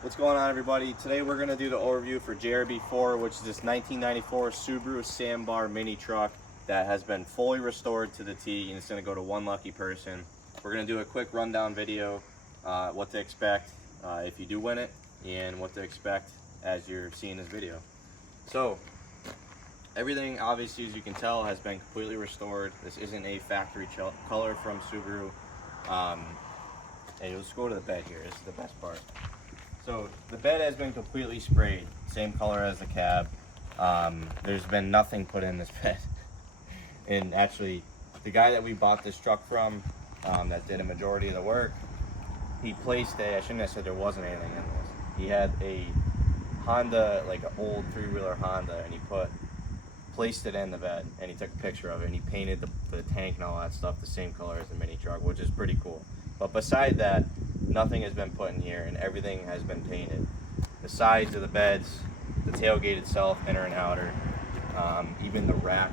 What's going on, everybody? Today we're going to do the overview for JRB4, which is this 1994 Subaru Sandbar mini truck that has been fully restored to the T, and it's going to go to one lucky person. We're going to do a quick rundown video, what to expect if you do win it, and what to expect as you're seeing this video. So, everything, obviously, as you can tell, has been completely restored. This isn't a factory color from Subaru. And let's go to the bed here. This is the best part. So the bed has been completely sprayed, same color as the cab. There's been nothing put in this bed. And actually, the guy that we bought this truck from, that did a majority of the work, he placed I shouldn't have said there wasn't anything in this. He had a Honda, like an old three-wheeler Honda, and he placed it in the bed, and he took a picture of it, and he painted the tank and all that stuff the same color as the mini truck, which is pretty cool. But beside that, nothing has been put in here, and everything has been painted. The sides of the beds, the tailgate itself, inner and outer, even the rack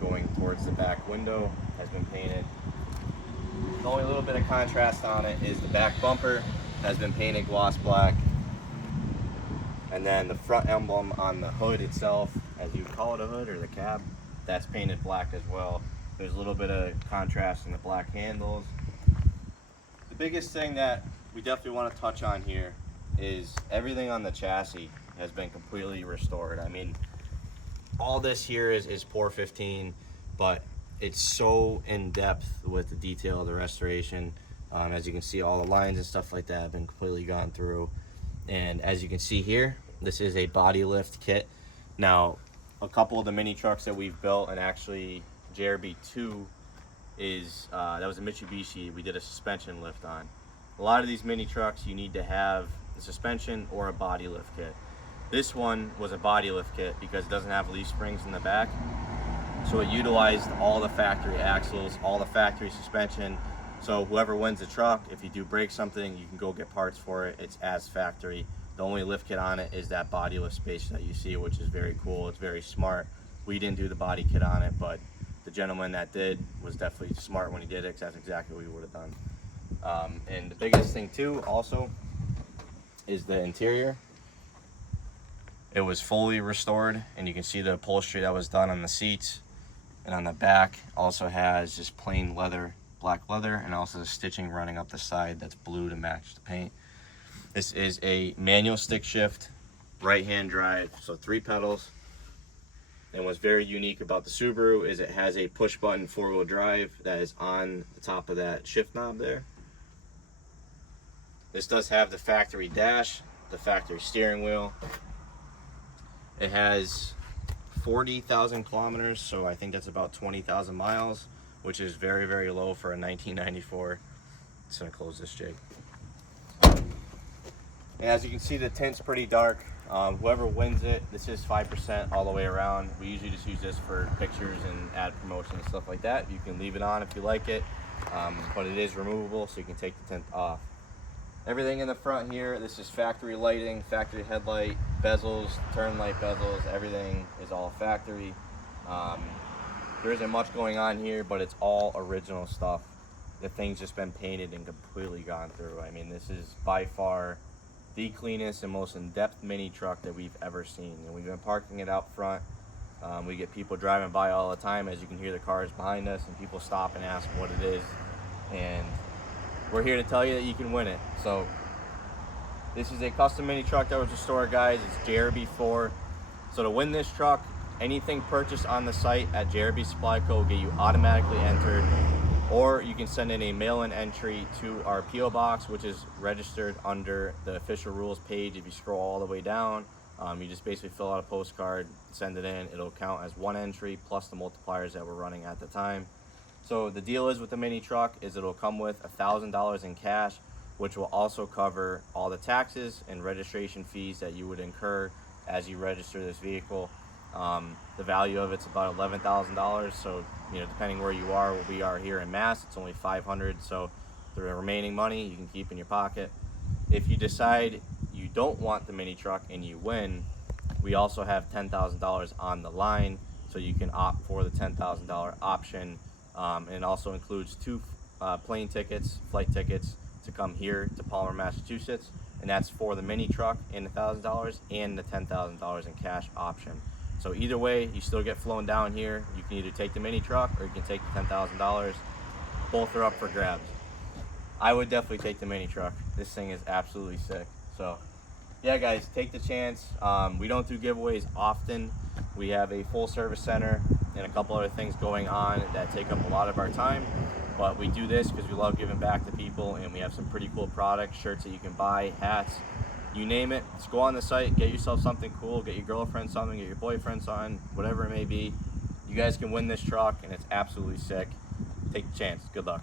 going towards the back window has been painted. The only little bit of contrast on it is the back bumper has been painted gloss black, and then the front emblem on the hood itself, as you call it, a hood or the cab, that's painted black as well. There's a little bit of contrast in the black handles. The biggest thing that we definitely want to touch on here is everything on the chassis has been completely restored. I mean, all this here is Pour 15, but it's so in depth with the detail of the restoration. As you can see, all the lines and stuff like that have been completely gone through. And as you can see here, this is a body lift kit. Now, a couple of the mini trucks that we've built, and actually JRB4 that was a Mitsubishi we did a suspension lift on. A lot of these mini trucks, you need to have a suspension or a body lift kit. This one was a body lift kit because it doesn't have leaf springs in the back, so it utilized all the factory axles, all the factory suspension. So whoever wins the truck, if you do break something, you can go get parts for it. It's as factory. The only lift kit on it is that body lift space that you see, which is very cool. It's very smart. We didn't do the body kit on it, but the gentleman that did was definitely smart when he did it, because that's exactly what he would have done. And the biggest thing too also is the interior. It was fully restored, and you can see the upholstery that was done on the seats, and on the back also has just plain leather, black leather, and also the stitching running up the side that's blue to match the paint. This is a manual stick shift, right hand drive, so 3 pedals. And what's very unique about the Subaru is it has a push button 4-wheel drive that is on the top of that shift knob there. This does have the factory dash, the factory steering wheel. It has 40,000 kilometers, so I think that's about 20,000 miles, which is very, very low for a 1994. It's gonna close this, Jake. And as you can see, the tint's pretty dark. Whoever wins it, this is 5% all the way around. We usually just use this for pictures and ad promotion and stuff like that. You can leave it on if you like it, but it is removable, so you can take the tint off. Everything in the front here, this is factory lighting, factory headlight, bezels, turn light bezels, everything is all factory. There isn't much going on here, but it's all original stuff. The thing's just been painted and completely gone through. I mean, this is by far the cleanest and most in-depth mini truck that we've ever seen, and we've been parking it out front. We get people driving by all the time, as you can hear the cars behind us, and people stop and ask what it is, and we're here to tell you that you can win it. So this is a custom mini truck that was restored, guys. It's JRB4. So to win this truck, anything purchased on the site at JRB Supply Co will get you automatically entered, or you can send in a mail-in entry to our P.O. box, which is registered under the official rules page. If you scroll all the way down, you just basically fill out a postcard, send it in. It'll count as one entry plus the multipliers that we're running at the time. So the deal is with the mini truck is it'll come with $1,000 in cash, which will also cover all the taxes and registration fees that you would incur as you register this vehicle. The value of it's about $11,000, so depending where you are, we are here in Mass, it's only $500, so the remaining money you can keep in your pocket. If you decide you don't want the mini truck and you win, we also have $10,000 on the line, so you can opt for the $10,000 option, and it also includes 2 plane tickets, flight tickets to come here to Palmer, Massachusetts, and that's for the mini truck and the $1,000 and the $10,000 in cash option. So either way, you still get flown down here. You can either take the mini truck or you can take the $10,000. Both are up for grabs. I would definitely take the mini truck. This thing is absolutely sick. So yeah, guys, take the chance. We don't do giveaways often. We have a full service center and a couple other things going on that take up a lot of our time. But we do this because we love giving back to people, and we have some pretty cool products, shirts that you can buy, hats, you name it. Just go on the site, get yourself something cool, get your girlfriend something, get your boyfriend something, whatever it may be. You guys can win this truck, and it's absolutely sick. Take the chance. Good luck.